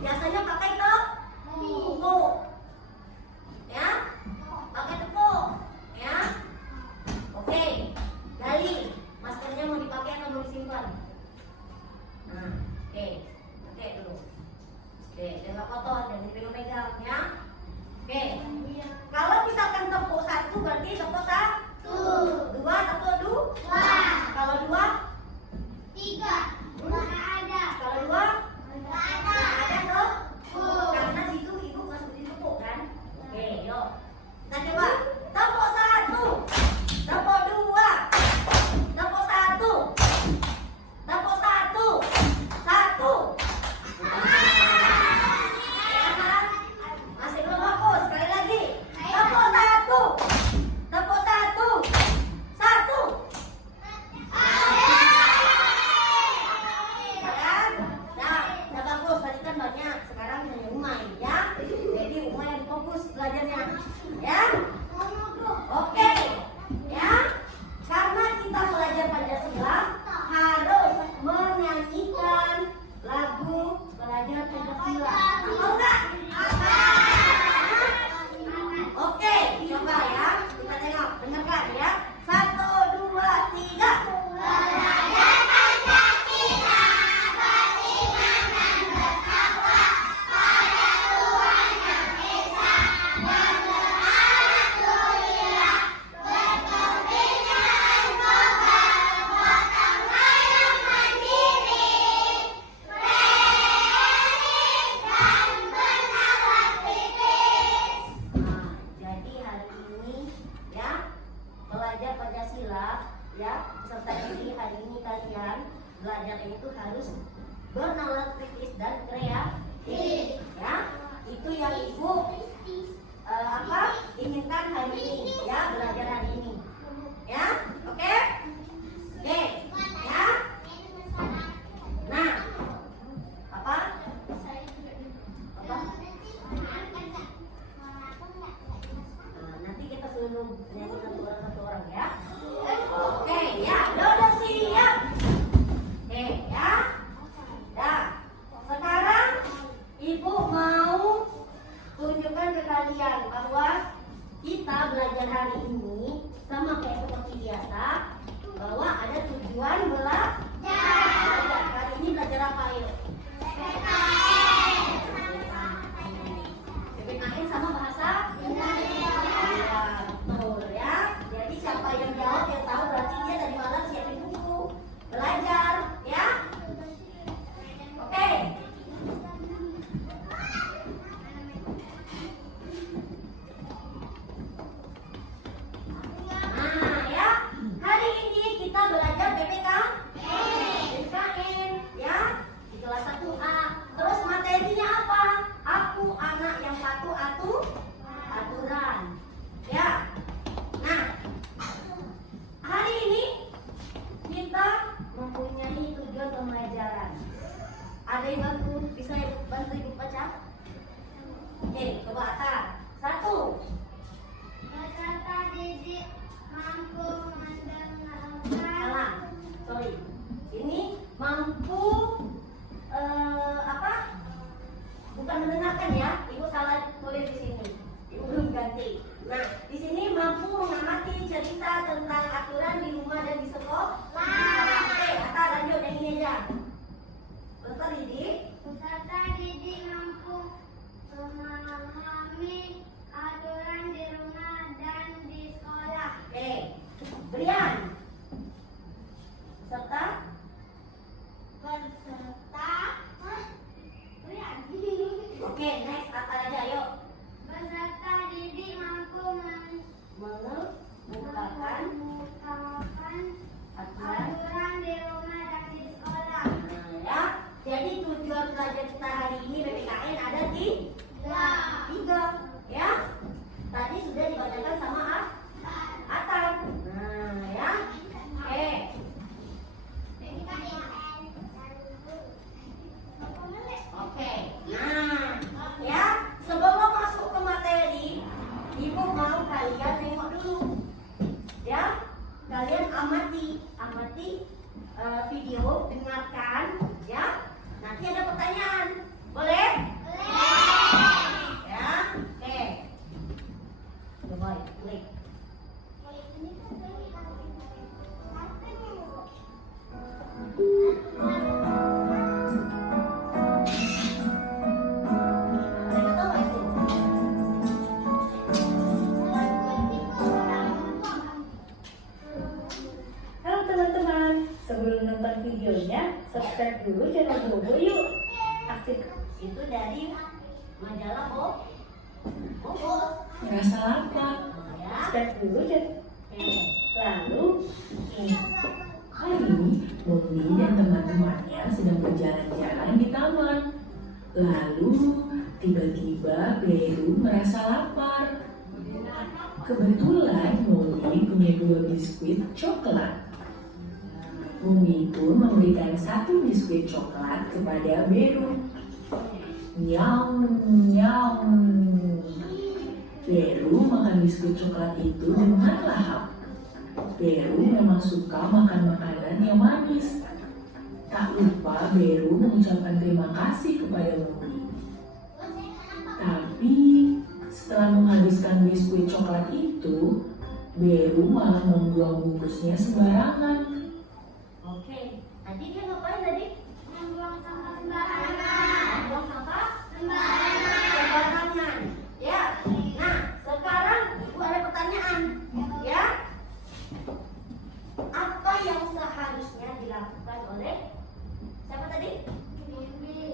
Biasanya pakai tepuk. Ya, pakai tepuk. Ya. Oke. Gali. Maskernya mau dipakai atau mau disimpan? Nah, oke. Oke dulu. Oke, jangan kotor, jangan dipegang-pegang ya. Oke. Kalau misalkan tepuk satu berarti tepuk satu. Dua tepuk dua. Kalau dua? Tiga. Nggak ada. Kalau dua? Nggak ada. Nggak ada tepuk. Karena situ ibu nggak seperti tepuk kan? Oke, yuk. Kita coba. Tepuk satu. Tepuk dua. Tepuk satu. Tepuk satu. Satu. Masih belum fokus. Sekali lagi. Tepuk satu. Tepuk satu. Satu. Udah bagus. Tadi kan banyak. Sekarang hanya Umay ya. Jadi Umay yang fokus belajarnya. Ya. Oke. Ya. Karena kita belajar Pancasila harus menyanyikan lagu belajar Pancasila. Mau nggak? Oke, coba ya. Kita tengok, dengarkan ya. 1, 2, 3. Belajar Pancasila, beriman dan bertakwa pada Tuhan Yang Esa dan beralhamdulillah, berkepentingan global, gotong royong mandiri, kreatif dan bernalar kritis. Nah, jadi hari ini ya belajar Pancasila ya, peserta didik hari ini kalian belajar itu harus bernalar kritis dan kreatif ya. Itu yang ibu inginkan hari ini ya, belajar hari ini ya. Oke? Oke ya. Nah, apa? Nanti kita suruh nyanyi satu orang ya. Oke ya, udah siap. Oke ya. Dah. Sekarang ibu mau tunjukkan ke kalian bahwa kita belajar hari ini sama kayak seperti biasa, bahwa ada tujuan belajar. Kali ini belajar apa yuk? PPKN sama bahasa Indonesia. Betul ya. Jadi siapa yang jawab yang tahu berarti dia dari malam siapin buku belajar ya. Oke. Nah ya, hari ini kita belajar PPKN ya di kelas 1A. Terus materinya apa? Aku anak yang patuh aturan. Ya. Nah, hari ini kita mempunyai tujuan pembelajaran. Ada yang bantu, bisa bantu ibu baca? Oke, coba Ata. 1. Peserta didik mampu mendengarkan. Salah. Sorry. Ini mampu bukan mendengarkan ya. Ibu salah tulis di sini. Ibu belum ganti. Nah, di sini mampu mengamati cerita tentang aturan di rumah dan di sekolah. Oke, Ata lanjut yang ini aja. Peserta didik. Peserta didik mampu memahami aturan di rumah dan di sekolah. Oke. Brian. Peserta. Oke, next Ata aja yuk. Peserta didik mampu Mengungkapkan aturan. aturan di rumah dan di sekolah. Ya, jadi tujuan belajar kita hari ini PPKN ada 3 ya. Tadi sudah dibacakan sama Atam. Nah ya. Oke. Oke. Nah ya, sebelum masuk ke materi, ibu mau kalian tengok dulu ya. Kalian amati video, dengarkan ya. Nanti ada pertanyaan, boleh? Itu dari majalah Bobos. Merasa lapar. Ya. Start dulu deh. Oke. Lalu, hari ini Mommy dan teman-temannya sedang berjalan-jalan di taman. Lalu, tiba-tiba Beru merasa lapar. Kebetulan Mommy punya 2 biskuit coklat. Mommy pun memberikan 1 biskuit coklat kepada Beru. Nyam, nyam. Beru makan biskuit coklat itu dengan lahap. Beru memang suka makan makanan yang manis. Tak lupa Beru mengucapkan terima kasih kepada Mommy. Tapi setelah menghabiskan biskuit coklat itu, Beru malah membuang bungkusnya sembarangan. Oke. Tadi dia ngapain tadi? Membuang sampah sembarangan. Buang sampah Sembarangan. sembarangan. Ya. Nah, sekarang Ibu ada pertanyaan. Ya. Apa yang seharusnya dilakukan oleh siapa tadi?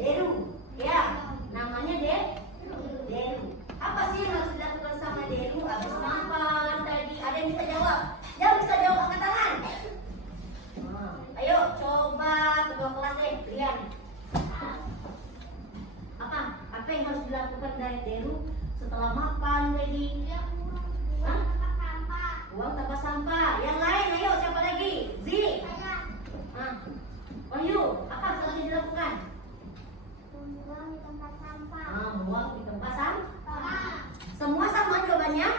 Deru. Ya. Namanya Deru. Apa sih yang harus dilakukan sama Deru habis makan tadi? Ada yang bisa jawab? Yang bisa jawab angkat tangan. Ayo coba kedua kelas deh, Rian. Apa yang harus dilakukan dari Deru setelah makan tadi? Hah? Buang tempat sampah. Yang lain, ayo siapa lagi? Zi. Wahyu, apa yang harus dilakukan? Membuang di tempat sampah. Buang di tempat sampah. Semua sama jawabannya?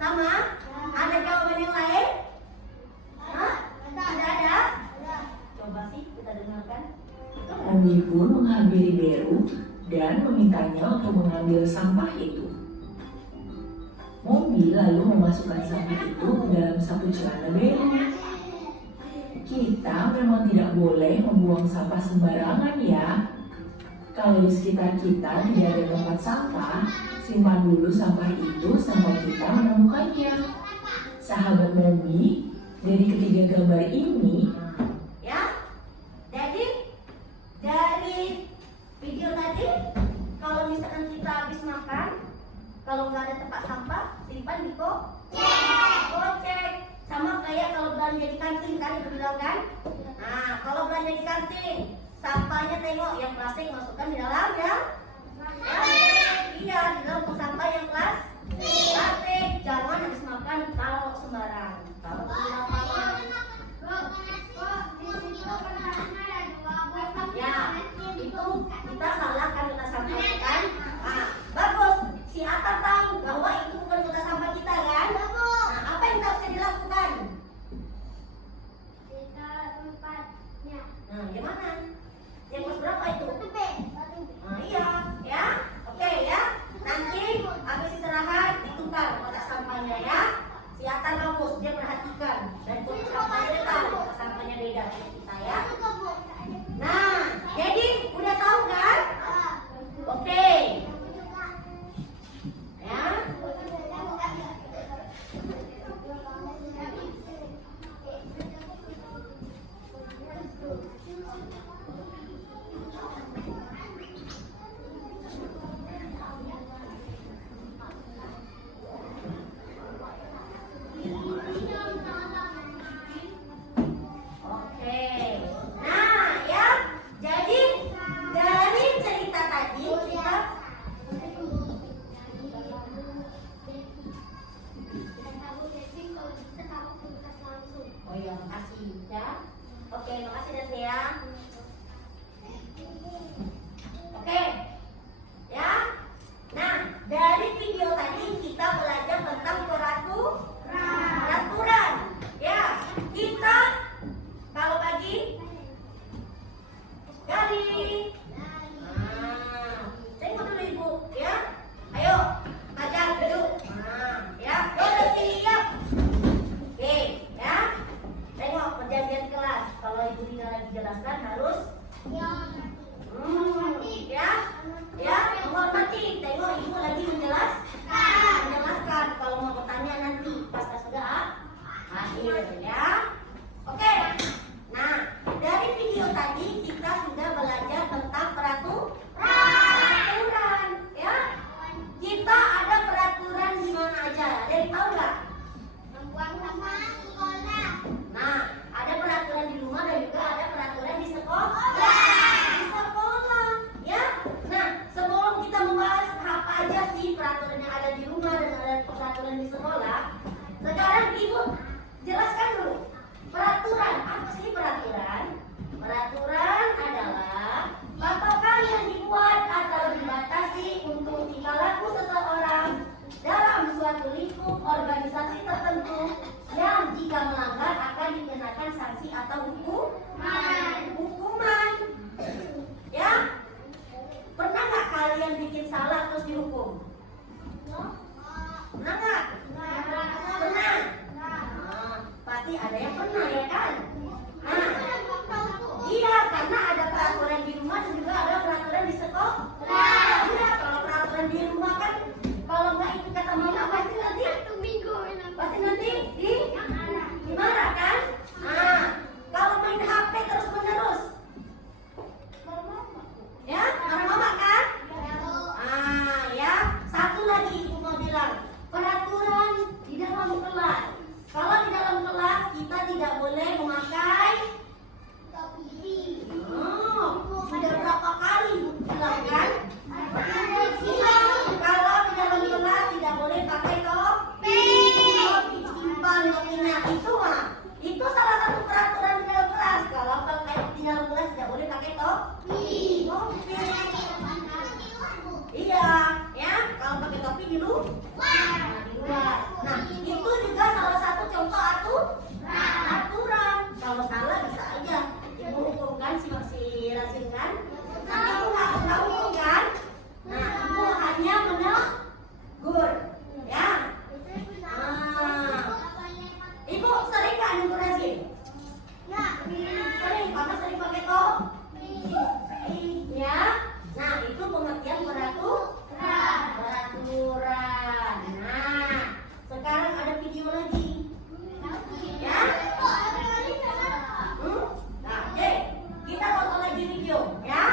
Sama? Ada jawaban yang lain? Hah? Tidak ada? Coba sih kita dengarkan. Mommy pun menghampiri Beru dan memintanya untuk mengambil sampah itu. Mommy lalu memasukkan sampah itu ke dalam saku celana Beru. Kita memang tidak boleh membuang sampah sembarangan ya. Kalau di sekitar kita tidak ada tempat sampah, simpan dulu sampah itu sampai kita menemukannya. Sahabat Mommy, dari ketiga gambar ini, Ya, jadi dari video tadi, kalau misalkan kita habis makan, kalau nggak ada tempat sampah, simpan di gocek. Sama kayak kalau belanja di kantin kan, ibu bilang kan? Nah, kalau belanja di kantin, sampahnya tengok yang plastik masukkan di dalam ya. Iya, di dalam tong sampah yang plastik. Jangan habis makan taruh sembarang. Taruh di lapangan. Ya, itu kita salah kan kita sampaikan. Nah, bagus. Si Atta tahu bahwa itu bukan kota sampah kita kan? Nah, apa yang harusnya dilakukan? Tempatnya. Nah, gimana? Yang kelas berapa itu? Nah, iya, ya. Oke ya. Nanti habis istirahat ditukar kotak sampahnya ya. Si Atta bagus, dia perhatikan dan kotak sampahnya dia tahu kotak sampahnya beda dari kita ya. Nah, jadi udah tahu kan? harus dihukum? Pernah nggak? Pernah? Nah, pasti ada yang pernah ya kan? Nah, iya, karena ada peraturan di rumah dan juga ada peraturan di sekolah. Iya, kalau peraturan di rumah kan, kalau nggak ikut kata mama pasti nanti dimarah kan? Nah, kalau main HP terus menerus, ya, marah mama kan? Ah, ya, satu lagi ibu mau bilang, peraturan di dalam kelas. Kalau di dalam kelas kita tidak boleh memakai. Oh, sudah berapa kali ibu bilang kan? Kalau di dalam kelas tidak boleh pakai topi. Topi simpan topinya itu mah. Itu salah satu peraturan di dalam kelas. Kalau pakai di dalam kelas tidak boleh pakai topi. Iya, ya. Kalau pakai topi di luar. Di luar. Nah, itu juga salah satu contoh aturan. Kalau salah bisa aja ibu hukumkan si Rasin kan. Tapi ibu nggak hukum kan. Nah, ibu hanya menegur, ya. Ibu sering nggak negur Rasin? Sering, karena sering pakai topi. Ya. Nah, itu pengertian peraturan. Nah, sekarang ada video lagi. Ya. Nah, oke. Kita tonton lagi video, ya.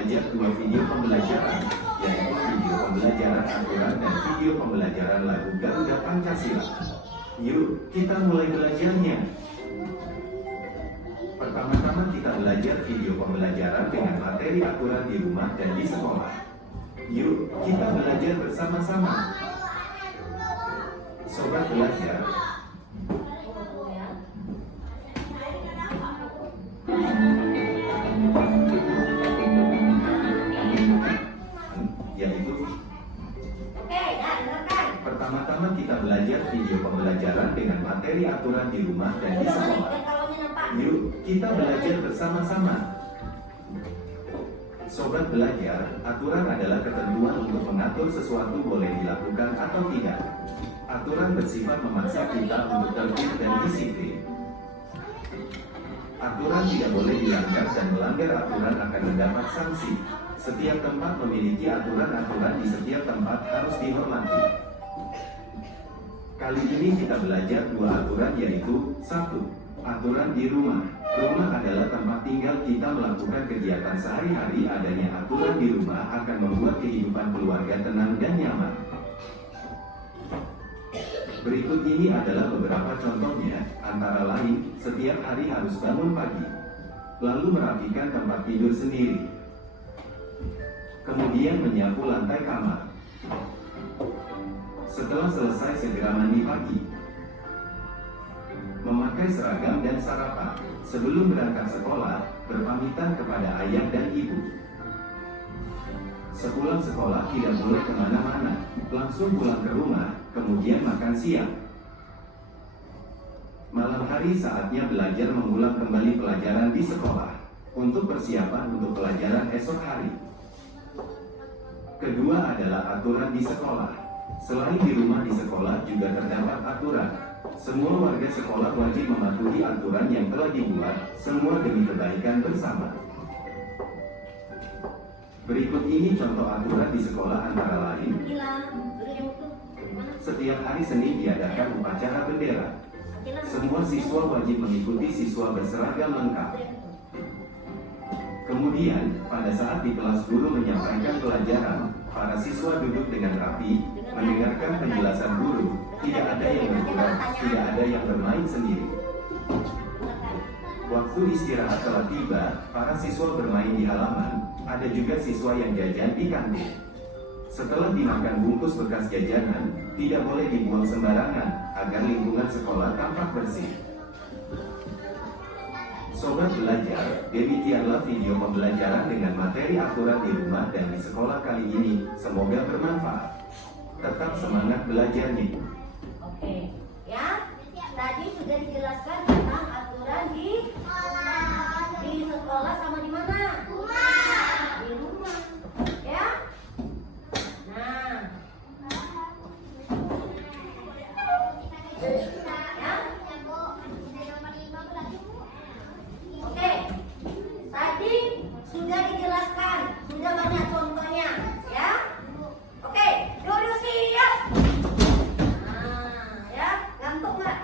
Ajak dua video pembelajaran, yaitu video pembelajaran aturan dan video pembelajaran lagu Garuda Pancasila. Yuk, kita mulai belajarnya. Pertama-tama kita belajar video pembelajaran dengan materi aturan di rumah dan di sekolah. Yuk, kita belajar bersama-sama. Sobat belajar, yaitu Oke, ya, dengarkan. pertama-tama kita belajar video pembelajaran dengan materi aturan di rumah dan di Udah balik sekolah. biar kawannya nampak. Yuk, kita belajar bersama-sama. Sobat belajar, aturan adalah ketentuan untuk mengatur sesuatu boleh dilakukan atau tidak. Aturan bersifat memaksa kita untuk tertib dan disiplin. Aturan tidak boleh dilanggar dan melanggar aturan akan mendapat sanksi. Setiap tempat memiliki aturan-aturan di setiap tempat harus dihormati. Kali ini kita belajar dua aturan yaitu 1. Aturan di rumah. Rumah adalah tempat tinggal kita melakukan kegiatan sehari-hari. Adanya aturan di rumah akan membuat kehidupan keluarga tenang dan nyaman. Berikut ini adalah beberapa contohnya, antara lain, setiap hari harus bangun pagi, lalu merapikan tempat tidur sendiri, kemudian menyapu lantai kamar. Setelah selesai segera mandi pagi, memakai seragam dan sarapan. Sebelum berangkat sekolah, berpamitan kepada ayah dan ibu. Sepulang sekolah tidak boleh kemana-mana, langsung pulang ke rumah, kemudian makan siang. Malam hari saatnya belajar mengulang kembali pelajaran di sekolah, untuk persiapan untuk pelajaran esok hari. Kedua adalah aturan di sekolah. Selain di rumah, di sekolah juga terdapat aturan. Semua warga sekolah wajib mematuhi aturan yang telah dibuat, semua demi kebaikan bersama. Berikut ini contoh aturan di sekolah antara lain. Setiap hari Senin diadakan upacara bendera. Semua siswa wajib mengikuti siswa berseragam lengkap. Kemudian, pada saat di kelas guru menyampaikan pelajaran, para siswa duduk dengan rapi, mendengarkan penjelasan guru, tidak ada yang bergerak, tidak ada yang bermain sendiri. Waktu istirahat telah tiba, para siswa bermain di halaman, ada juga siswa yang jajan di kantin. Setelah dimakan bungkus bekas jajanan, tidak boleh dibuang sembarangan, agar lingkungan sekolah tampak bersih. Sobat belajar, demikianlah video pembelajaran dengan materi aturan di rumah dan di sekolah kali ini, semoga bermanfaat. Tetap semangat belajarnya. Oke, ya. Tadi sudah dijelaskan tentang aturan di sekolah sama di mana? Di rumah. Ya. Nah. Ya. Oke. Tadi sudah dijelaskan, sudah banyak contohnya, ya. Oke, duduk siap. Nah, ya, gantung nggak?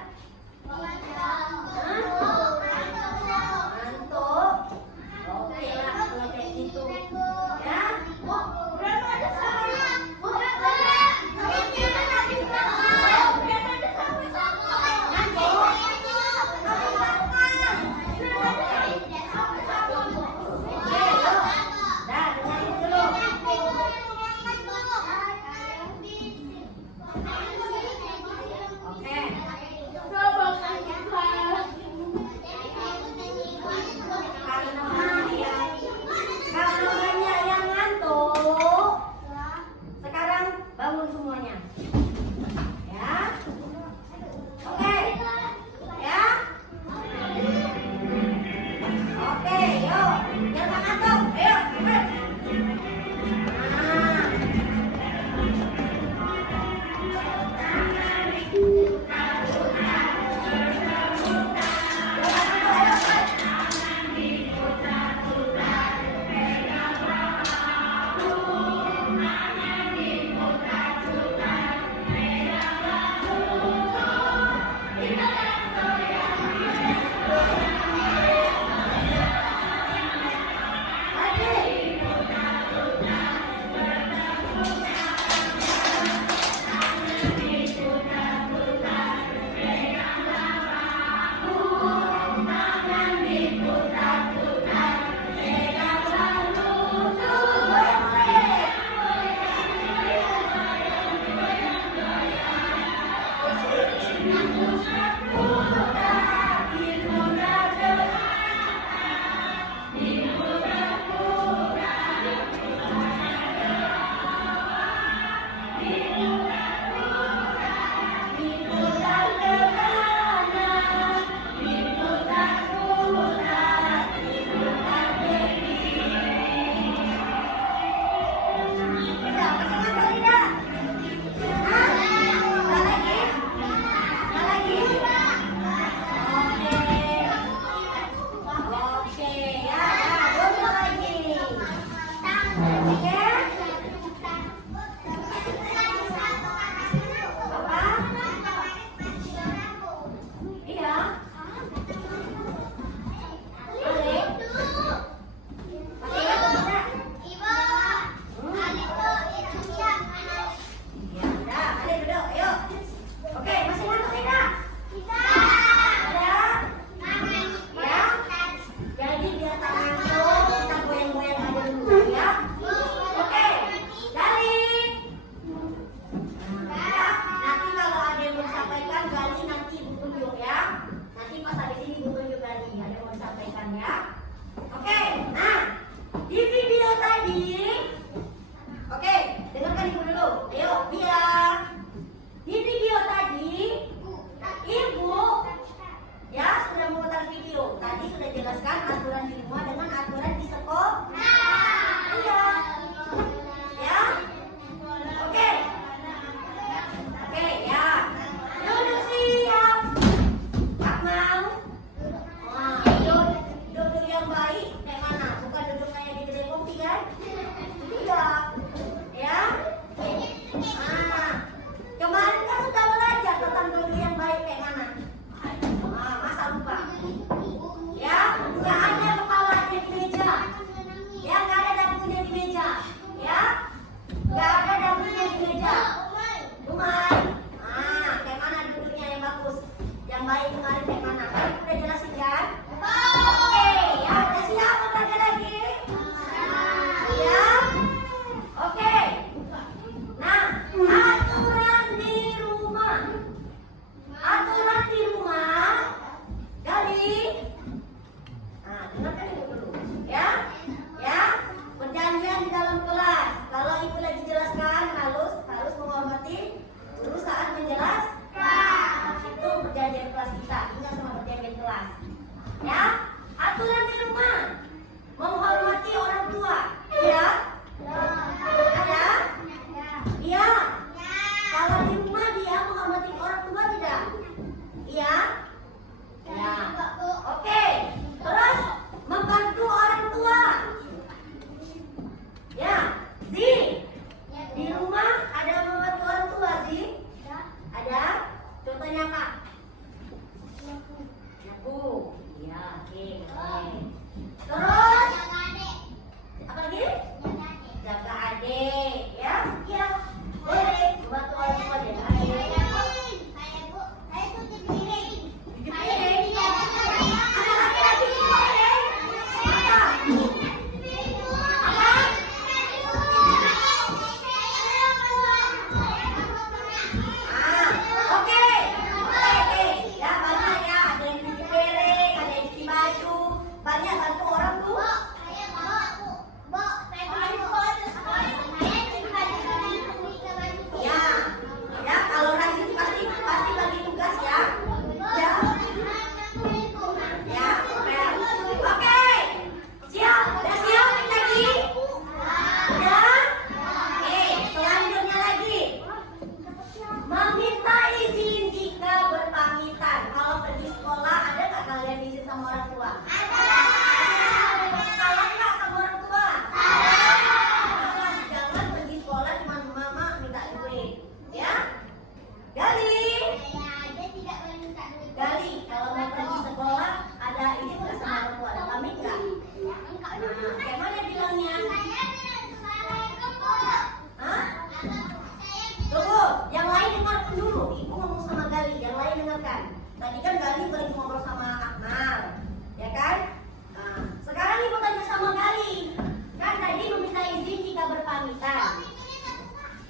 Tadi kan Gali lagi ngobrol sama Akmal, ya kan? Nah, sekarang ibu tanya sama Gali. Kan tadi meminta izin jika berpamitan.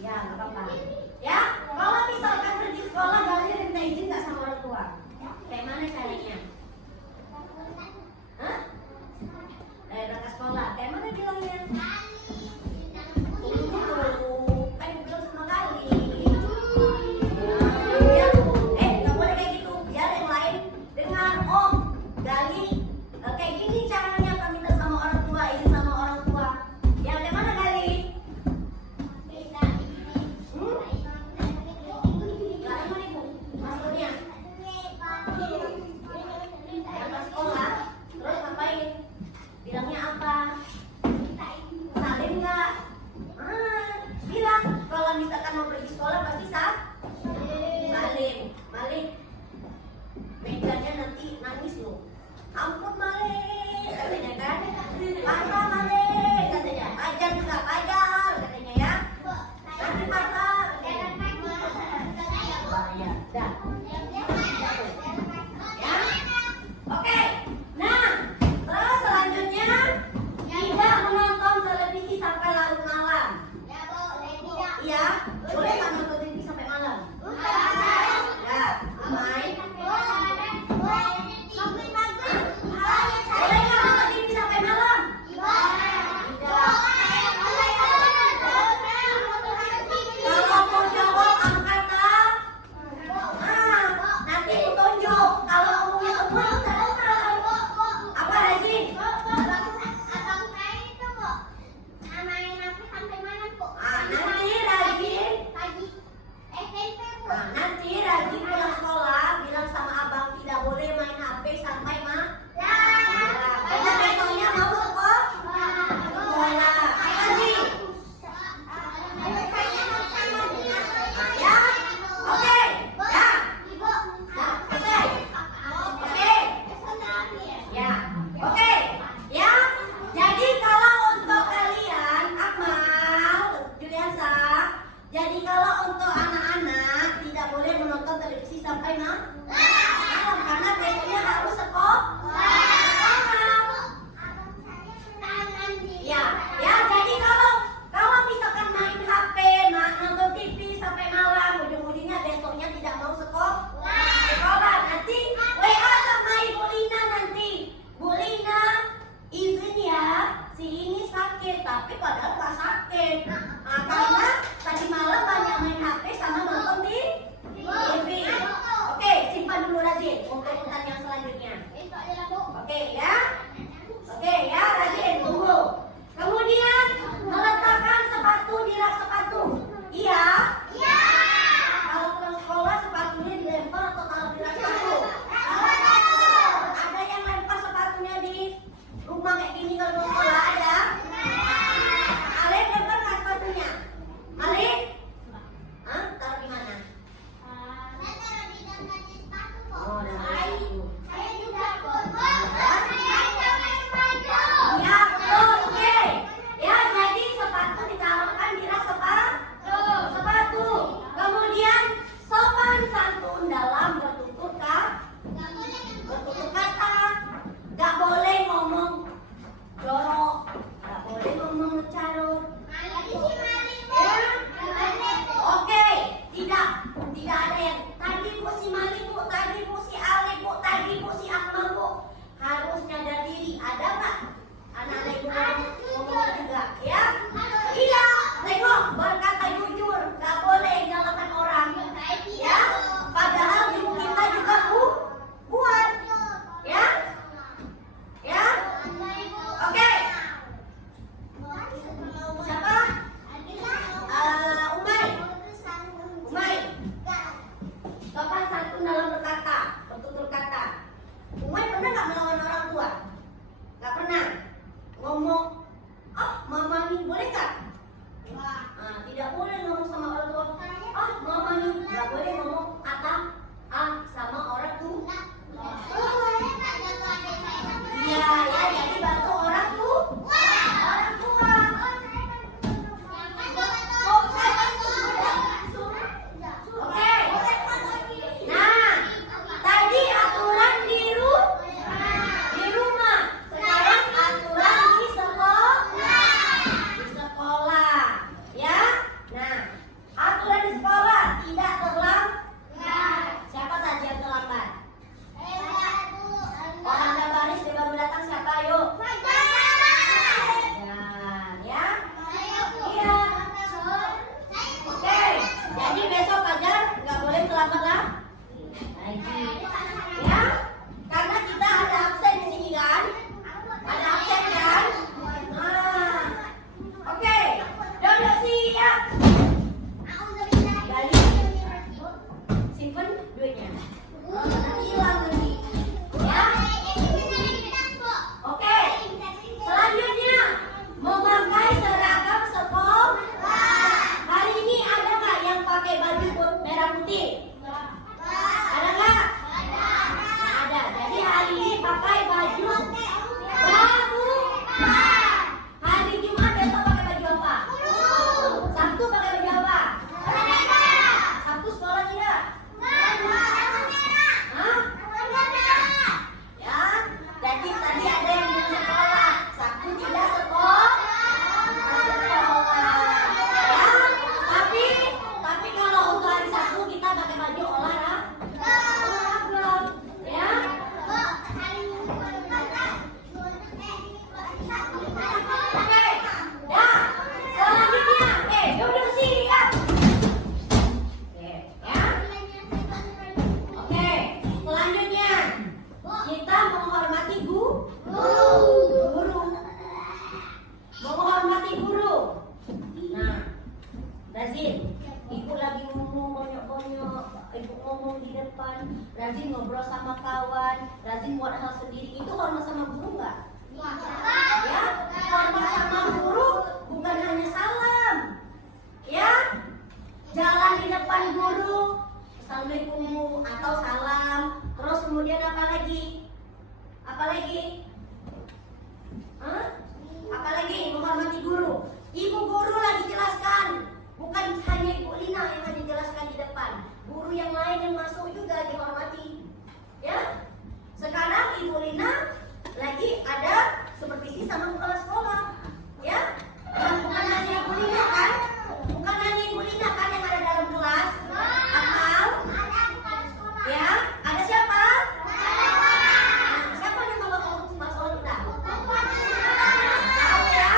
Ya, nggak apa-apa. Ya, kalau misalkan pergi sekolah, Gali minta izin nggak sama orang tua? Kayak mana caranya? Hah? Berangkat sekolah. Kayak mana bilangnya? Tunggu dulu. Kan belum sama Gali. Ya, nggak boleh kayak gitu. Biar yang lain dengar. Oh, Gali. Kayak gini caranya minta sama orang tua, izin sama orang tua. Ya, kayak mana Gali? Gimana ibu? Maksudnya? Berangkat sekolah, terus ngapain? Bilangnya apa? Salim nggak? Bilang kalau misalkan mau pergi sekolah pasti salim. Malik, mejanya nanti nangis loh. Ampun Malik, katanya kan? Patah Malik, katanya. Ajar juga, ajar, katanya ya. Nanti patah. Ya, dah. Ya, oke. Nah, terus selanjutnya tidak menonton televisi sampai larut malam. Iya, boleh nggak nonton TV sampai malam? Ya, main. Boleh nggak nonton TV sampai malam? Kalau mau jawab angkat tangan. Nanti ditunjuk. Kalau ngomongnya semua nggak dengar. Apa Rezin? Nanti Rajin pulang sekolah bilang sama abang tidak boleh main HP sampai malam. Karena besoknya mau sekolah. Apa sih? Ya, oke, ya, selesai. Oke, ya, oke, ya. Jadi kalau untuk kalian, Akmal, Juliansa, jadi kalau untuk anak-anak tidak boleh menonton televisi sampai malam karena besoknya harus sekolah. Ya, ya. Jadi kalau misalkan main HP, nonton TV sampai malam, ujung-ujungnya besoknya tidak mau sekolah. Nanti WA sama Ibu Lina nanti. Bu Lina, izin ya, si ini sakit, tapi padahal nggak sakit. Karena tadi malam banyak main HP sama nonton di TV. Oke, simpan Rajin. Ibu lagi ngomong bonyok-bonyok, ibu ngomong di depan, rajin ngobrol sama kawan, rajin buat hal sendiri. Itu hormat sama guru nggak? Ya, hormat sama guru bukan hanya salam. Ya, jalan di depan guru, assalamualaikum Bu, atau salam. Terus kemudian apa lagi? Apa lagi? Hah? Apa lagi? Menghormati guru. Ibu guru lagi jelaskan, bukan hanya Ibu Lina yang lagi jelaskan di depan. Guru yang lain yang masuk juga dihormati. Ya? Sekarang Ibu Lina lagi ada supervisi sama kepala sekolah. Ya? Dan bukan hanya Ibu Lina kan? Bukan hanya Ibu Lina kan yang ada dalam kelas. Atau ya, ada siapa? Nah, siapa yang bawa kamu ke sekolah kita? Tahu ya?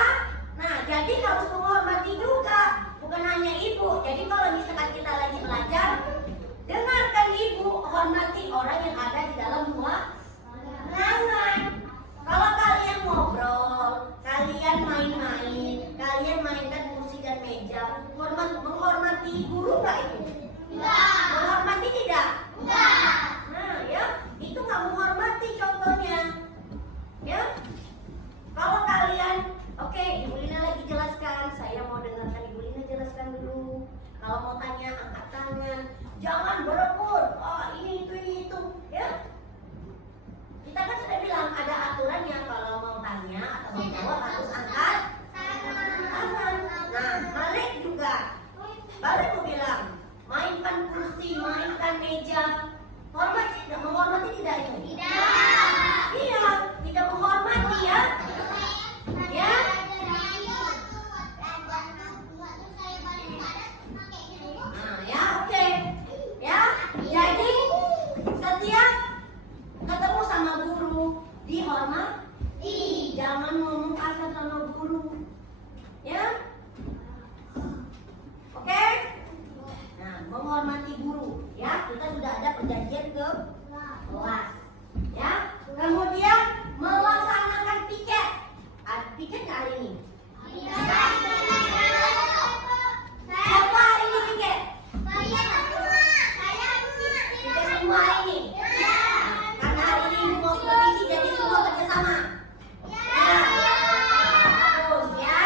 Nah, jadi harus menghormati juga, bukan hanya ibu. Jadi kalau misalkan kita lagi belajar, dengarkan ibu, hormati orang yang ada di dalam ruangan. Kalau kalian ngobrol, kalian main-main, kalian mainkan kursi dan meja, menghormati guru nggak itu? Menghormati tidak? Nah, ya, itu nggak menghormati contohnya. Ya, kalau kalian, oke, Ibu Lina lagi jelaskan, saya mau dengarkan Ibu Lina jelaskan dulu. Kalau mau tanya, angkat tangan, jangan berebut. Oh, ini itu, ya. Kita kan sudah bilang ada aturannya, kalau mau tanya atau mau jawab harus angkat tangan. Nah, balik juga. Balik mau bilang, mainkan kursi, mainkan meja. Menghormati tidak itu? Iya, tidak menghormati ya. Ya. Nah, ya oke. Ya, jadi setiap ketemu sama guru dihormati, jangan ngomong kasar sama guru. Ya. Oke? Nah, menghormati guru. Ya, kita sudah ada perjanjian ke kelas. Ya. Kemudian melaksanakan piket. Piket nggak hari ini? Siapa hari ini piket? Piket semua hari ini. Karena hari ini Ibu mau supervisi, jadi semua kerjasama. Ya. Bagus ya.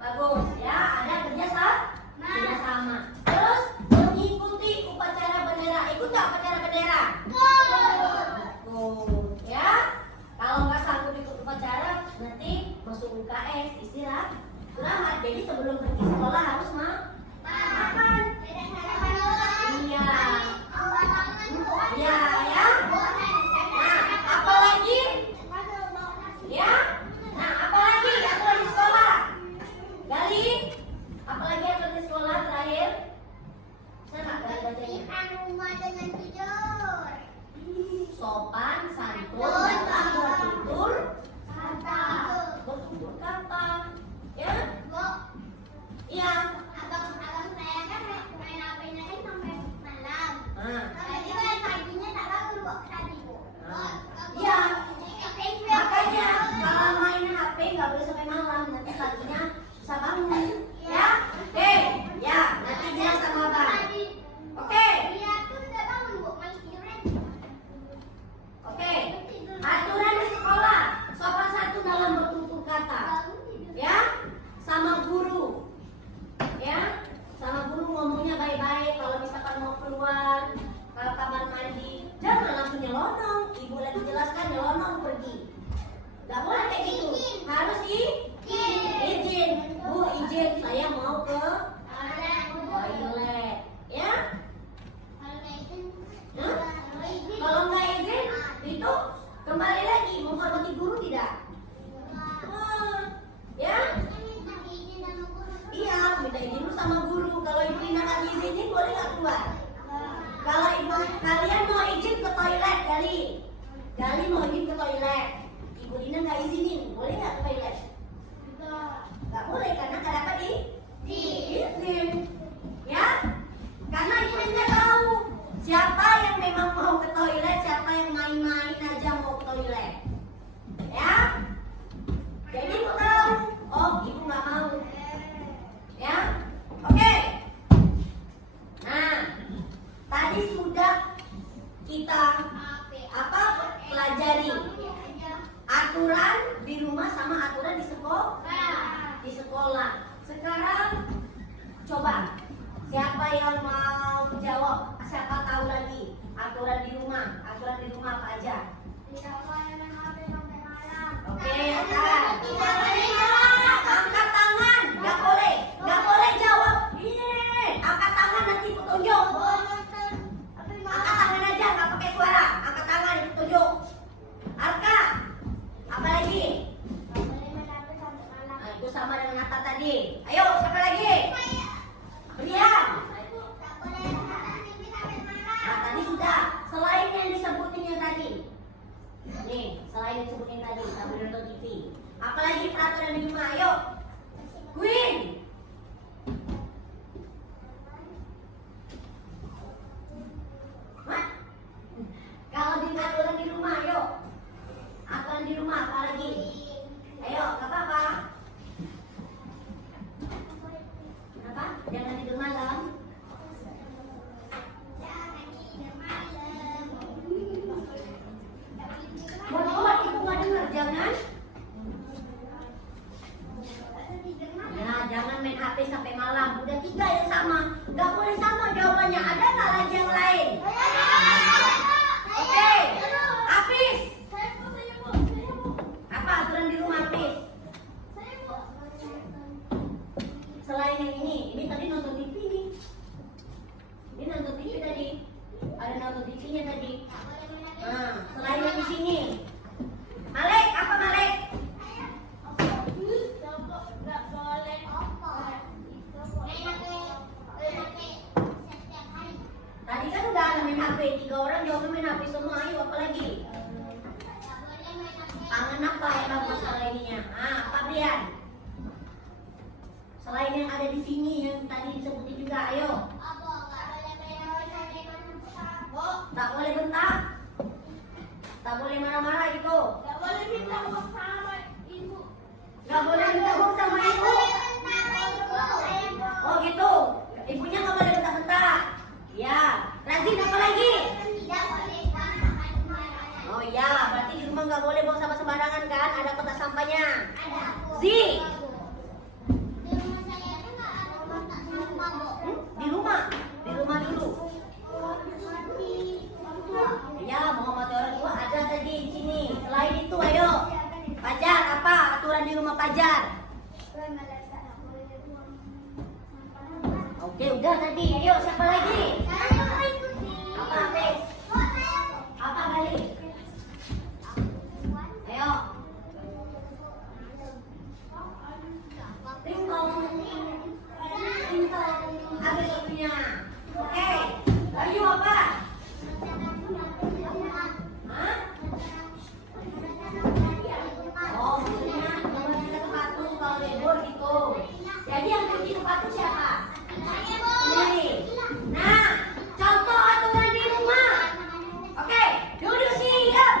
Bagus ya. Ada kerjasama. Terus mengikuti upacara bendera. Ikut nggak upacara bendera? Betul. Ya. Kalau nggak sanggup ikut upacara, nanti masuk UKS istirahat. Jadi sebelum pergi sekolah harus makan. Iya. Iya ya. Nah, apalagi? Ya. Nah, apalagi aturan di sekolah? Gali, apalagi aturan di sekolah terakhir? Saya nggak gali bacanya. Sopan, santun, bertutur kata. Ya? Iya. Iya. Makanya kalau main HP nggak boleh sampai malam, nanti paginya susah bangun. Ya? Oke. Ya, nanti bilang sama Bang. Oke. Oke. Aturan di sekolah, sopan santun dalam bertutur kata. Ya? Sama guru. Ya? Sama guru ngomongnya baik-baik. Kalau misalkan mau keluar, kalau kamar mandi, jangan langsung nyelonong. Ibu lagi jelaskan nyelonong pergi. Gak boleh kayak gitu. Harus izin. Bu, izin saya mau ke toilet. Ya? Nah? Kalau nggak izin, itu kembali lagi menghormati guru tidak? Ya? Iya, minta izin dulu sama guru. Kalau Ibu Lina nggak diizinin, boleh nggak keluar? Kalau kalian mau izin ke toilet, Gali mau izin ke toilet, Ibu Lina nggak izinin, boleh nggak ke toilet? Nggak boleh karena nggak dapat izin. Ya? Karena Ibu Lina tahu siapa yang memang mau ke toilet, siapa yang main-main aja mau ke toilet. Ya? Jadi Ibu tahu, oh Ibu nggak mau. Ya? Oke. Siapa yang mau jawab? Siapa tahu lagi? Aturan di rumah apa aja? Tidak boleh main HP sampai malam. Oke, angkat tangan. Nggak boleh jawab. Angkat tangan nanti petunjuk. Angkat tangan aja, nggak pakai suara. Angkat tangan petunjuk. Arka, apa lagi? Nah, itu sama dengan Atta tadi. Ayo, siapa lagi? Brian. Nah, tadi sudah. Selain yang disebutin yang tadi. Nih, selain yang disebutin tadi, sambil nonton TV. Apalagi peraturan di rumah, ayo. Queen. Mat. Kalau di aturan di rumah, ayo. Aturan di rumah, apa lagi? Ayo, nggak apa-apa. Kenapa? Jangan tidur malam. Buat ibu nggak dengar, jangan. Ya, jangan main HP sampai malam. Udah 3 yang sama. Nggak boleh sama jawabannya. Ada nggak lagi yang lain? Oke. Hafiz. Apa aturan di rumah Hafiz? Selain yang ini tadi nonton TV nih. Ini nonton TV tadi. Ada nonton TV-nya tadi. Nah, selain yang di sini. Malek, apa Malek? Tadi kan udah ada main HP, 3 orang jawabnya main HP semua. Ayo, apa lagi? Tangan apa yang bagus selainnya? Apa Brian? Selain yang ada di sini yang tadi disebutin juga, ayo. Tak boleh bentak. Tak boleh marah-marah gitu. Tidak boleh minta uang sama ibu. Nggak boleh minta uang sama ibu. Oh gitu. Ibunya nggak boleh bentak-bentak. Ya. Razin apa lagi? Oh iya, berarti di rumah nggak boleh buang sampah sembarangan kan? Ada kotak sampahnya. Zi. Di rumah dulu. Ya, mau mati orang tua ada tadi di sini. Selain itu, ayo. Pajar, apa aturan di rumah Pajar? Oke, udah tadi. Ayo, siapa lagi? Apa, Hafiz? Apa kali? Ayo. Tingtong. Habis waktunya. Oke. Ayo apa? Hah? Oh, maksudnya membersihkan sepatu kalau libur gitu. Jadi yang cuci sepatu siapa? Sendiri. Nah, contoh aturan di rumah. Oke, duduk siap.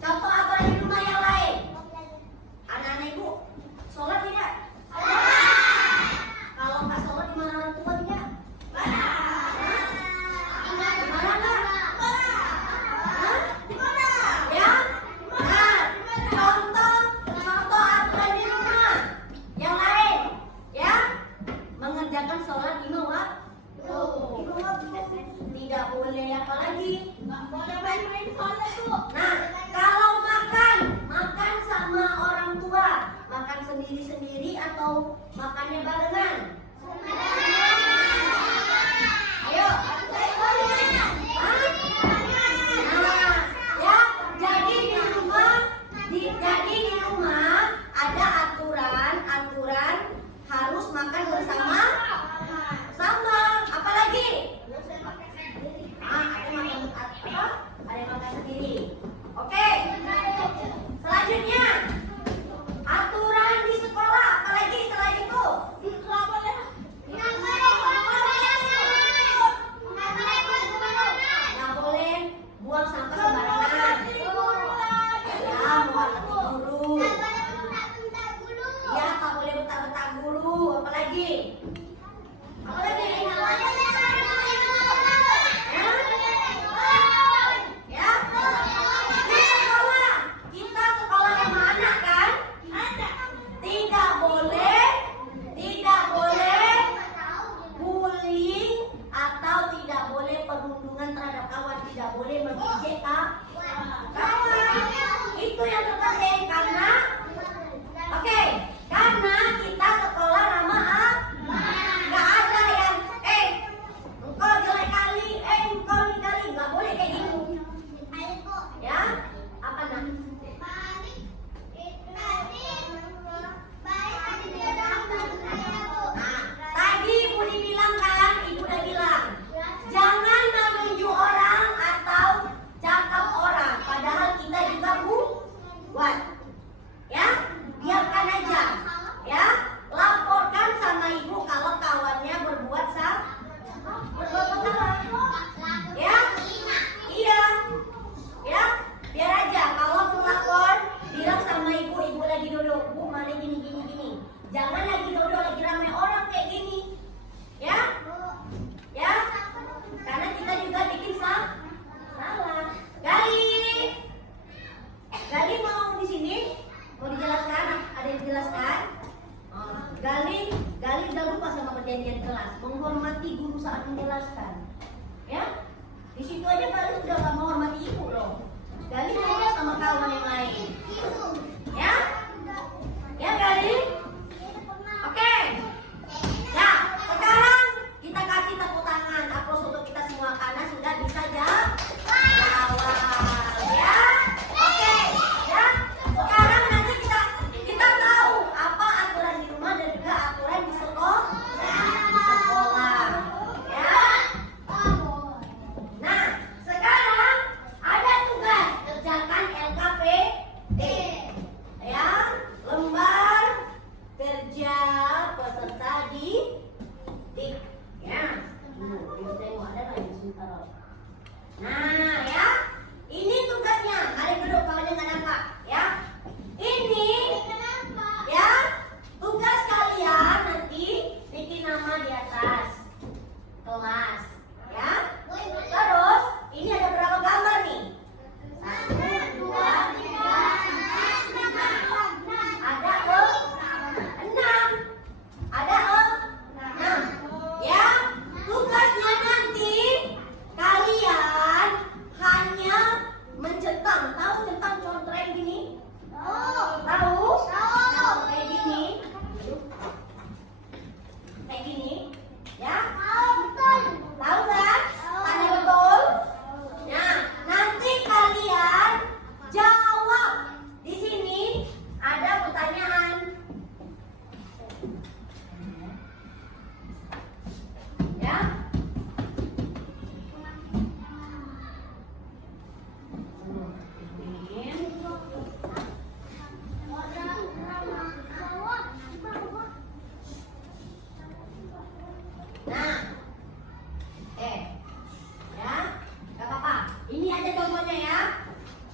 Contoh aturan di rumah yang lain. Anak-anak ibu, sholat tidak? Kalau nggak sholat gimana orang tua tidak? Gimana nggak? Ya? Nah, contoh aturan di rumah yang lain, ya? Mengerjakan sholat lima waktu. Tidak boleh apa lagi? Nggak boleh main-main sholat bu. Nah, kalau makan sama orang tua, makan sendiri-sendiri atau makannya barengan? Ayo. Hah? Nah, ya, jadi di rumah ada aturan harus makan bersama. Apalagi? Ada makan apa? Ada yang makan sendiri. Oke. Selanjutnya, aturan di sekolah. Apalagi selain itu? Di kelas perjanjian kelas, menghormati guru saat menjelaskan. Ya, di situ aja Gali sudah gak menghormati ibu loh. Gali ngomong sama kawan yang lain. Ya, ya Gali. Oke. Ya, sekarang kita kasih tepuk tangan. Aplaus untuk kita semua karena sudah bisa jawab. Ya, oke. Ya, sekarang nanti kita tahu apa aturan di rumah dan juga aturan di sekolah. Ya. Nah, sekarang ada tugas kerjakan LKPD. Ya, lembar kerja peserta didik. Ya. Ibu tengok ada nggak di sebentar. Nah, ya. Ini tugasnya. Mari duduk kalau nggak nampak, ya. Ini ya, tugas kalian nanti bikin nama di atas kelas, ya. Terus ini ada berapa gambar nih? 1, 2, 3, 4, 5. Ada 6. Ada 6. Ya. Tugasnya nanti kalian hanya mencentang. Tahu centang contreng gini? Tahu? Kayak gini. Kayak gini. Ya? Tahu kan? Tanya betul. Nah, nanti kalian jawab. Di sini ada pertanyaan. Ya? Nah, ya, gak apa-apa. Ini aja contohnya ya.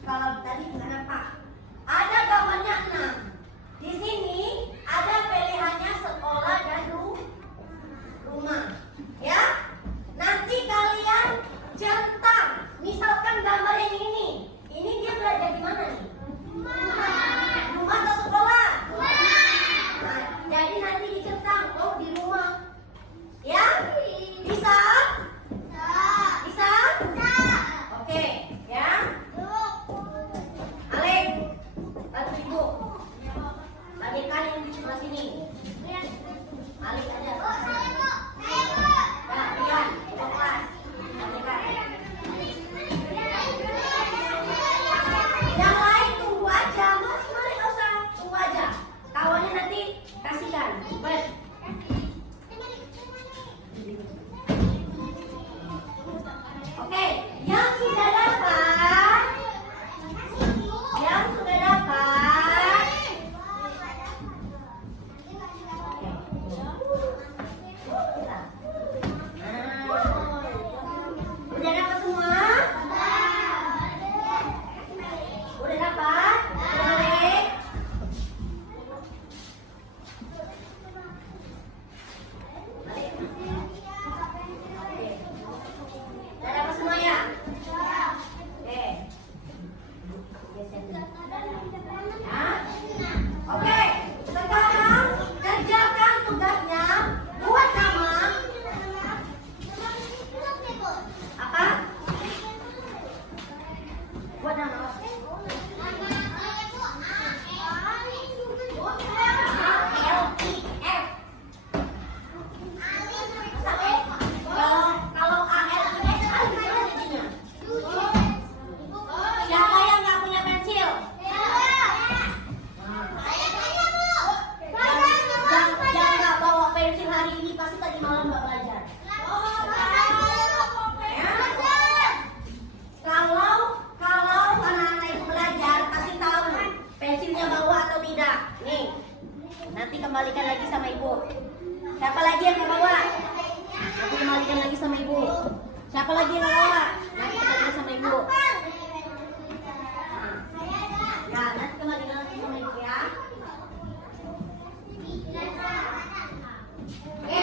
Kalau tadi nggak nampak, ada gambarnya 6. Di sini ada pilihannya sekolah dan rumah. Ya, nanti kalian centang. Misalkan gambar yang ini dia belajar di mana nih? Rumah atau sekolah? Nah, jadi nanti dicentang, oh di rumah. Ya? Bisa? Bisa? Oke, ya. Alek, bantu ibu. Bagikan yang di sebelah sini. Alek aja. Nah, Rian, kelas. Bagikan. Yang lain tunggu aja, mari nggak usah tunggu aja. Kawannya nanti kasihkan. Baik. Oke, yang sudah dapat, udah dapat semua? Udah dapat? Boleh? Udah dapat semua ya? Oke. Ya. Oke, sekarang kerjakan tugasnya. Buat nama. Apa? Buat nama. ALIF. Kalau ALIF ada jadinya. Siapa yang nggak punya pensil? Jangan nggak bawa pensil hari ini, pasti tadi malam nggak belajar. Kalau anak-anak itu belajar, pasti tahu pensilnya bawa atau tidak. Nih, nanti kembalikan lagi sama ibu. Siapa lagi yang nggak bawa? Nanti kembalikan lagi sama ibu. Siapa lagi yang nggak bawa? Nanti kembalikan sama ibu. Nah, nanti kembalikan lagi sama ibu ya. Oke.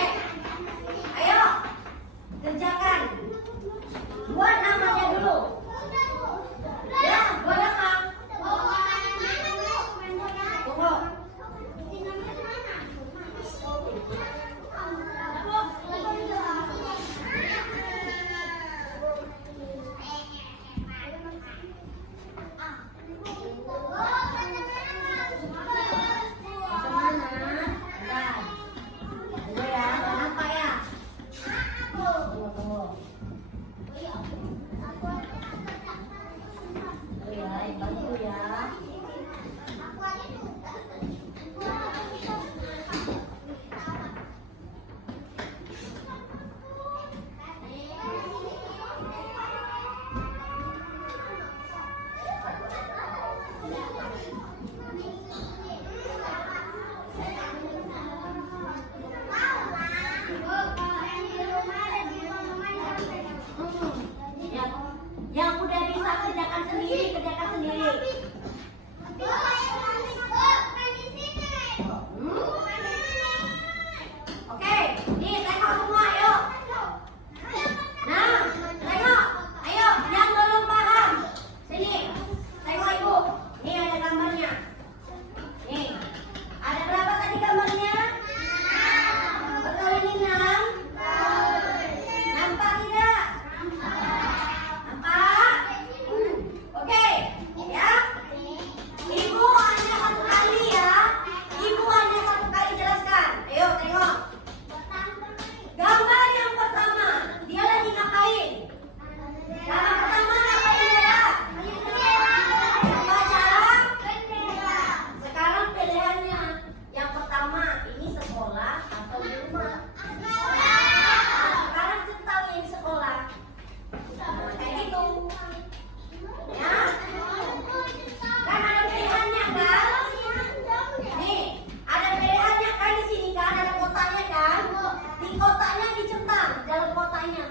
lainnya.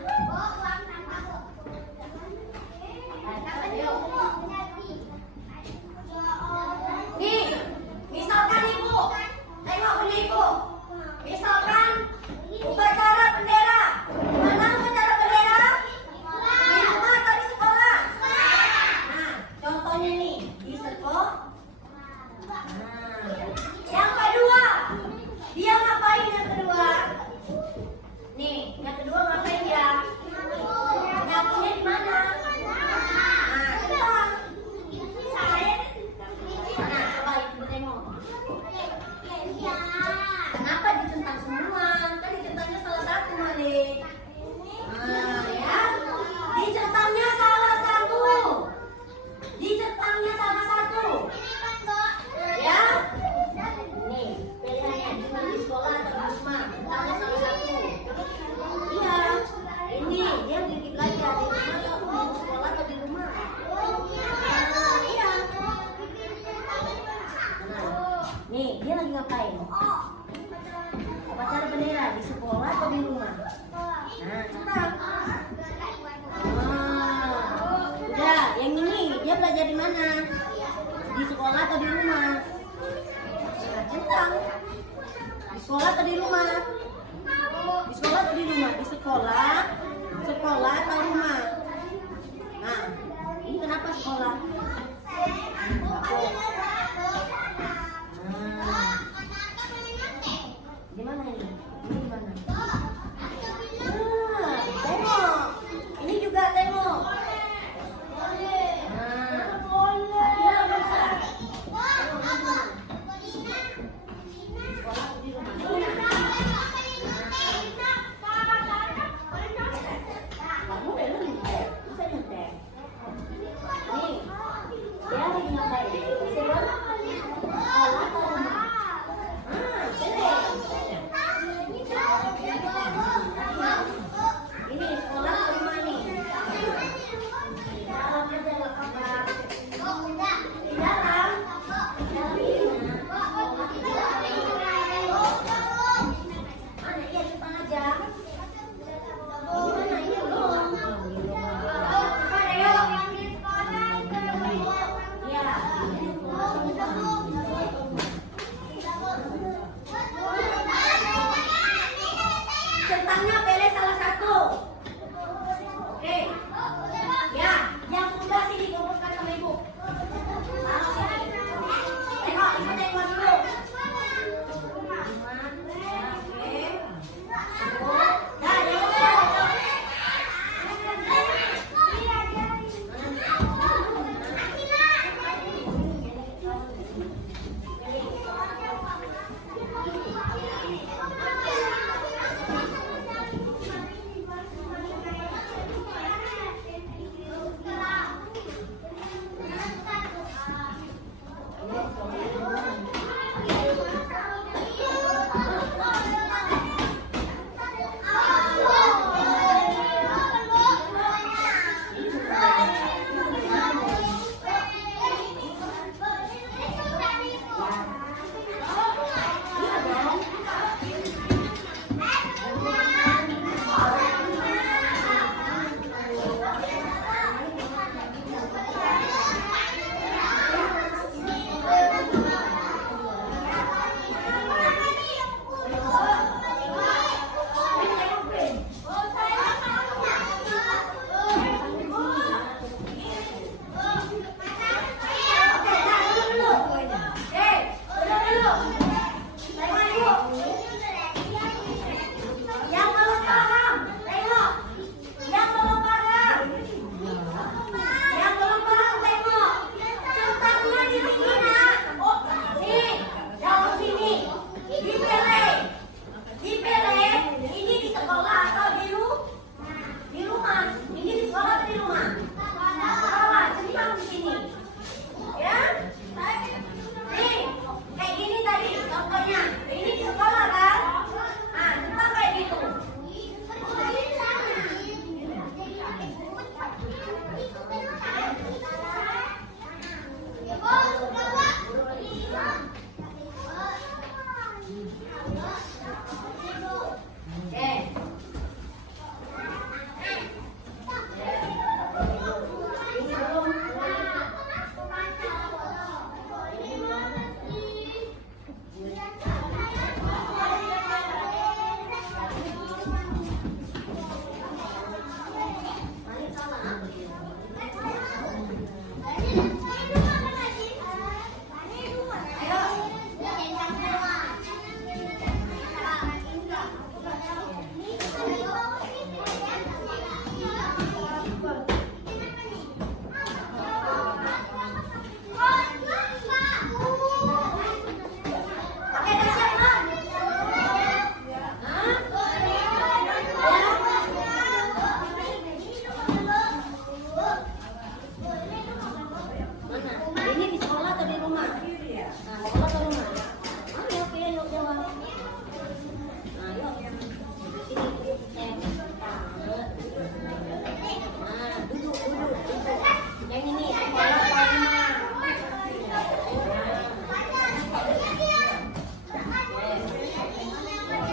Nih, misalkan ibu, tengok ini ibu. Misalkan upacara bendera. Mana upacara bendera? Di rumah atau di sekolah? Nah, contohnya nih di sekolah. Nah, yang kedua, dia ngapain yang kedua? Nih, yang kedua ngapain ya? Nyapunya di mana? Nah, centang. Nah, coba ibu tengok. Kenapa dicentang semua? Kan dicentangnya salah satu, Malik. Nah, ya. Dicentangnya salah satu. Dicentangnya salah satu. Ya. Nih, pilihannya di sekolah atau di rumah. Centangnya salah satu. Iya. Ini dia lagi belajar di rumah atau di sekolah atau di rumah. Nah, iya. Nah, nih dia lagi ngapain? Upacara bendera di sekolah atau di rumah? Nah, centang. Udah, yang ini dia belajar di mana? Di sekolah atau di rumah? Nah, centang. Di sekolah atau di rumah? Di sekolah atau di rumah? Di sekolah, sekolah atau rumah? Nah, ini kenapa sekolah? Di mana ini? Ini di mana? Tengok. Ini juga tengok. Kamu belum nyontek, bisa nyontek. Nih, dia lagi ngapain? Sekolah atau rumah? Ini sekolah atau rumah nih? Dalamnya ada apa? Di dalam. Mana iya cepat aja. Ini mana ini belum? Iya. Centangnya pilih salah satu. Oke. Ya, yang sudah sini kumpulkan sama ibu. Taruh sini. Tengok, ibu tengok dulu. Oke. Nah, Mari sama. Oke, udah siap belum? Hah? Mana? Ini di sekolah atau di rumah? Nah, sekolah atau rumah? Ayo, pilih yuk jawab. Nah, yuk. Sini. Nah, duduk. Yang ini sekolah atau rumah?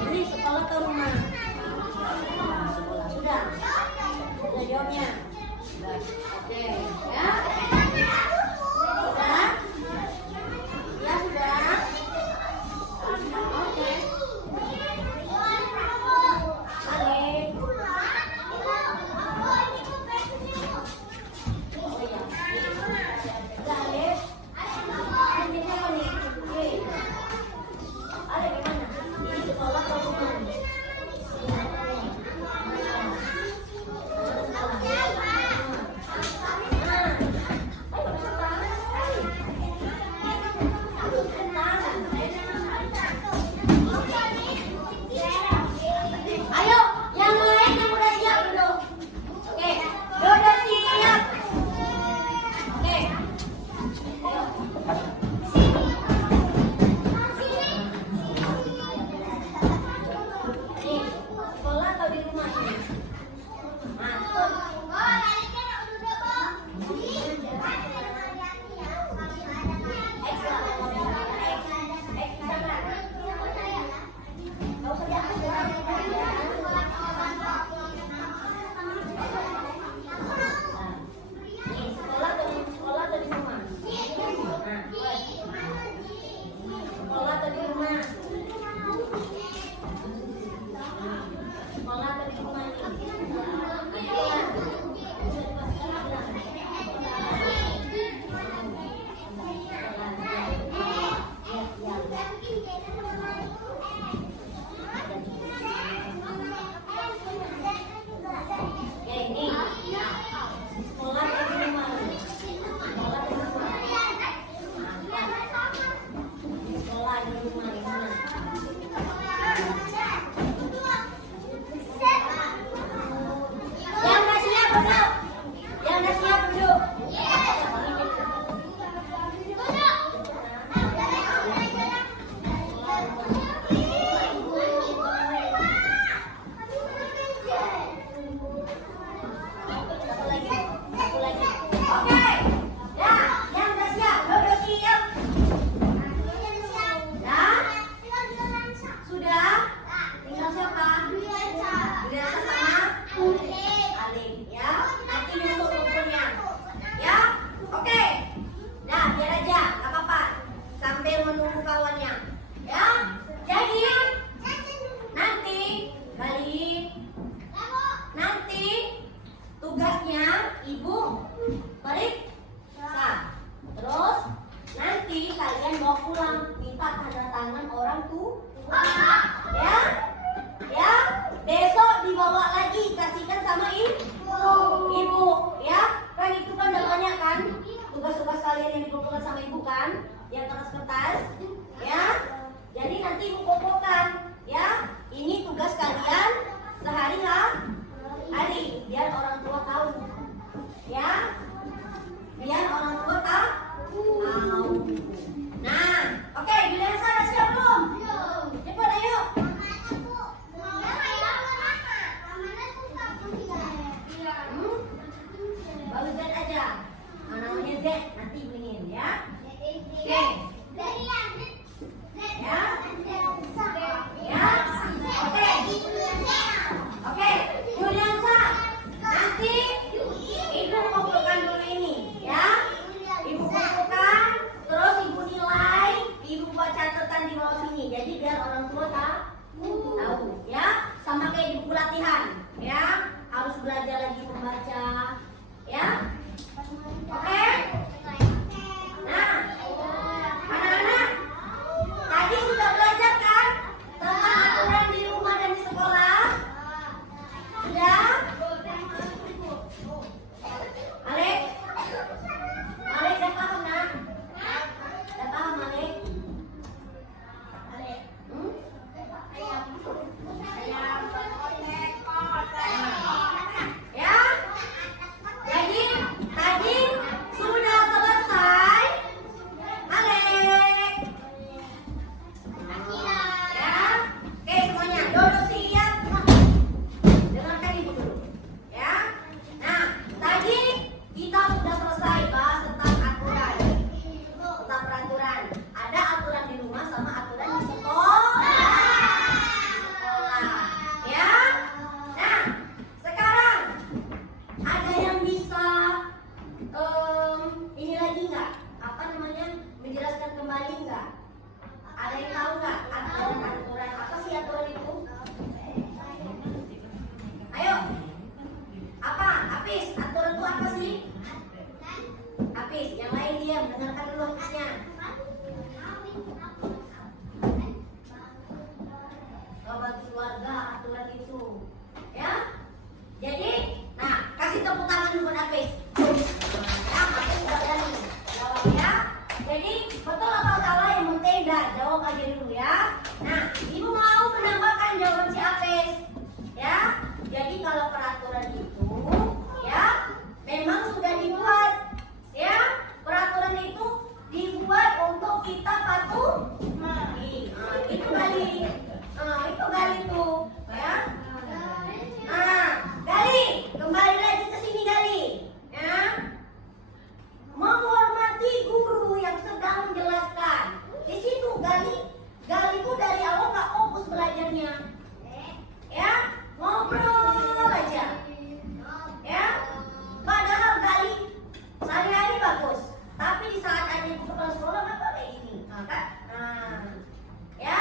Ini sekolah atau rumah? Sudah. Sudah jawabnya. Oke, ya. Sudah? Ya, sudah. Oke. Balik. Oh iya. Balik. Ini siapa nih? Oke. Balik gimana? Ini sekolah atau rumah? Ayo, yang lain yang udah siap duduk. Oke, udah siap. Oke. Nih, sekolah atau di rumah ini? Masuk. Ekstra. Nggak usah jatuh. Nih, sekolah atau di rumah? Nah, sekolah atau di rumah? Sekolah atau di rumah nih? Oke, ini sekolah atau di rumah? Sekolah atau di rumah? Sekolah di rumah di mana? Yang udah siap duduk. Yang udah siap duduk. Satu lagi. Oke. Ya, yang udah siap, duduk siap. Ya? Sudah? Tinggal siapa? Udah sama? Alim, ya. Nanti nyusul rukunnya. Ya? Oke. Nah, biar aja, gak apa-apa. Sambil menunggu kawannya. Ya? Jadi, nanti balik. Nanti tugasnya ibu periksa. Terus nanti kalian bawa pulang, minta tanda tangan orang tua. Ya? Ya? Besok dibawa lagi, kasihkan sama ibu. Ya? Kan itu kan udah banyak kan? Tugas-tugas kalian yang dikumpulkan sama ibu kan? Yang kertas-kertas. Ya? Jadi nanti ibu kumpulkan. Ya? Ini tugas kalian sehari hari biar orang tua tahu. Ya? dengarkan dulu kuisnya. Bagi keluarga aturan itu, ya. Jadi, nah kasih tepuk tangan dulu buat Apis. Ya, Apis sudah berani jawab ya. Jadi betul atau salah yang penting dah jawab aja dulu ya. Nah, ibu mau menambahkan jawaban si Apis, ya. Jadi kalau peraturan itu, ya, memang sudah dibuat, ya. Peraturan itu dibuat untuk kita patuhi. Itu kali. Itu Gali tuh, ya. Gali, kembali lagi ke sini Gali, ya. Menghormati guru yang sedang menjelaskan. Di situ Gali tuh dari awal nggak fokus belajarnya, ya. Ngobrol aja, ya. Padahal Gali sehari-hari bagus, tapi di saat ada ibu kepala sekolah nggak boleh ini, ya.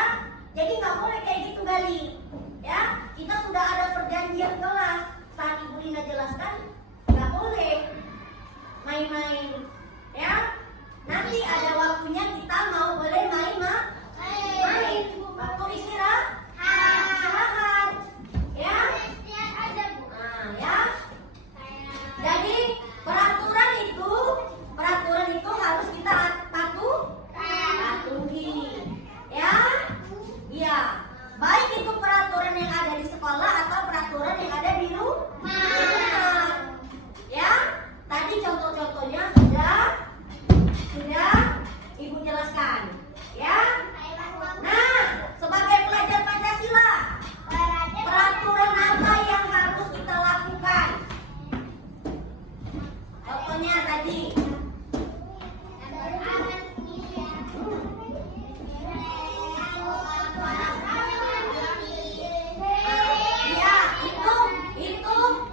Jadi nggak boleh kayak gitu Gali, ya. Kita sudah ada perjanjian kelas. Saat Ibu Lina jelaskan, nggak boleh main-main, ya. Nanti ada waktunya kita mau boleh main. Waktu istirahat, ya. Ya. Jadi peraturan itu harus kita patuhi, ya. Iya, baik itu peraturan yang ada di sekolah atau peraturan yang ada di rumah. Ya, tadi contoh-contohnya sudah Ibu jelaskan. Ya. Nah, sebagai pelajar Pancasila, peraturan apa yang harus kita lakukan? Contohnya tadi.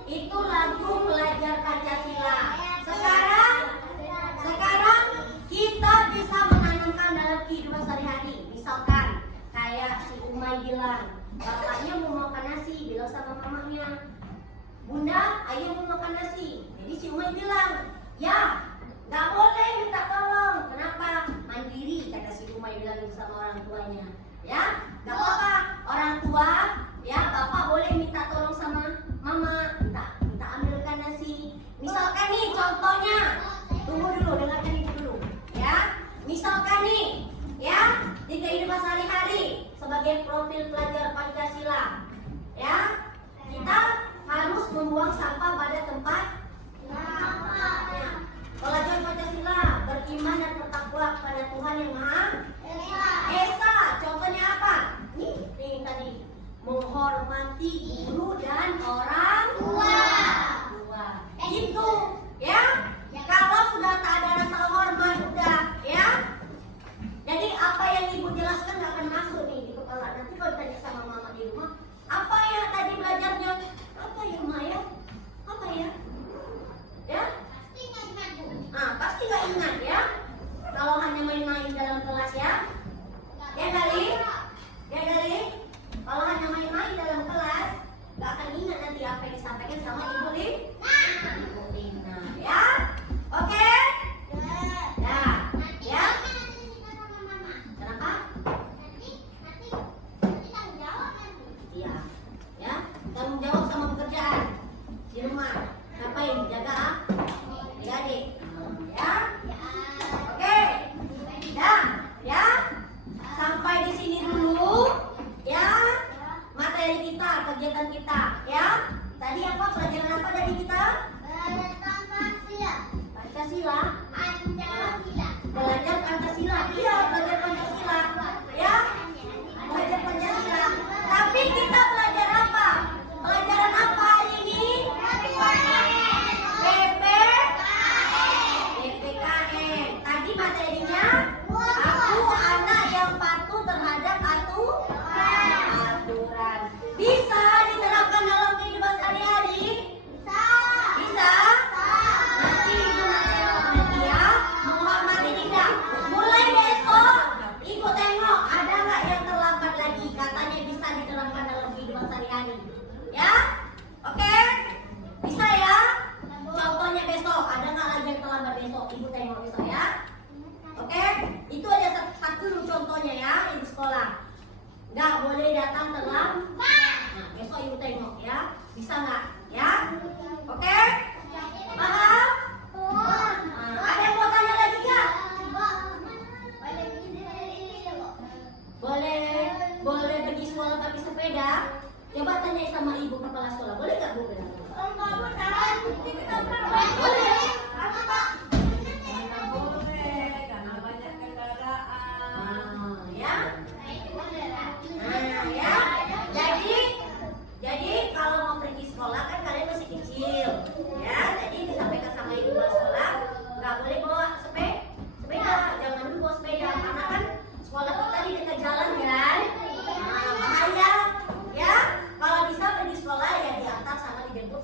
Itu lagu pelajar Pancasila. Sekarang kita bisa menanamkan dalam kehidupan sehari-hari. Misalkan kayak si Umay bilang, bapaknya mau makan nasi, bilang sama mamanya, Bunda, ayo mau makan nasi. Jadi si Umay bilang, ya, nggak boleh minta tolong. Kenapa? Mandiri, kata si Umay bilang sama orang tuanya. Ya, nggak apa-apa. Orang tua, ya, bapak boleh minta tolong sama mama, minta ambilkan nasi. Misalkan nih contohnya, tunggu dulu, dengarkan ibu dulu, ya. Misalkan nih, ya, di kehidupan sehari-hari sebagai profil pelajar Pancasila, ya, kita harus membuang sampah pada tempat. Pelajar Pancasila beriman dan bertakwa kepada Tuhan Yang Maha Esa. Contohnya apa? Nih tadi, menghormati guru dan orang tua. Gitu, ya. Kalau sudah tak ada rasa hormat, udah, ya. Jadi apa yang ibu jelaskan nggak akan masuk nih di kepala. Nanti kalau ditanya sama mama di rumah, apa ya tadi belajarnya? Apa ya Maya? Apa ya? Ya? Pasti nggak ingat ya. Kalau hanya main-main dalam kelas ya. Ya Gali? Ya Gali? Kalau hanya main-main dalam kelas, nggak akan ingat nanti apa yang disampaikan sama Ibu Lina, ya? Oke? Ya, ya? Kenapa? Iya, ya? Tanggung jawab sama pekerjaan di rumah. Ngapain? Jaga adik-adik, ya? Oke? Ya? Sampai di sini dulu, ya? Materi kita, kegiatan kita, ya. Tadi apa pelajaran apa dari kita? Bisa nggak? Ya? Oke? Paham? Ada yang mau tanya lagi nggak? Boleh pergi sekolah pakai sepeda? Coba tanya sama ibu kepala sekolah, boleh nggak Bu? Jadi kalau mau pergi sekolah kan kalian masih kecil, ya. Jadi disampaikan sama ibu kepala sekolah nggak boleh bawa sepeda, jangan dulu bawa sepeda karena kan sekolah kita di dekat jalan kan, bahaya, ya. Kalau bisa pergi sekolah ya diantar sama dijemput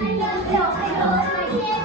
Ayo, ayo, ayo.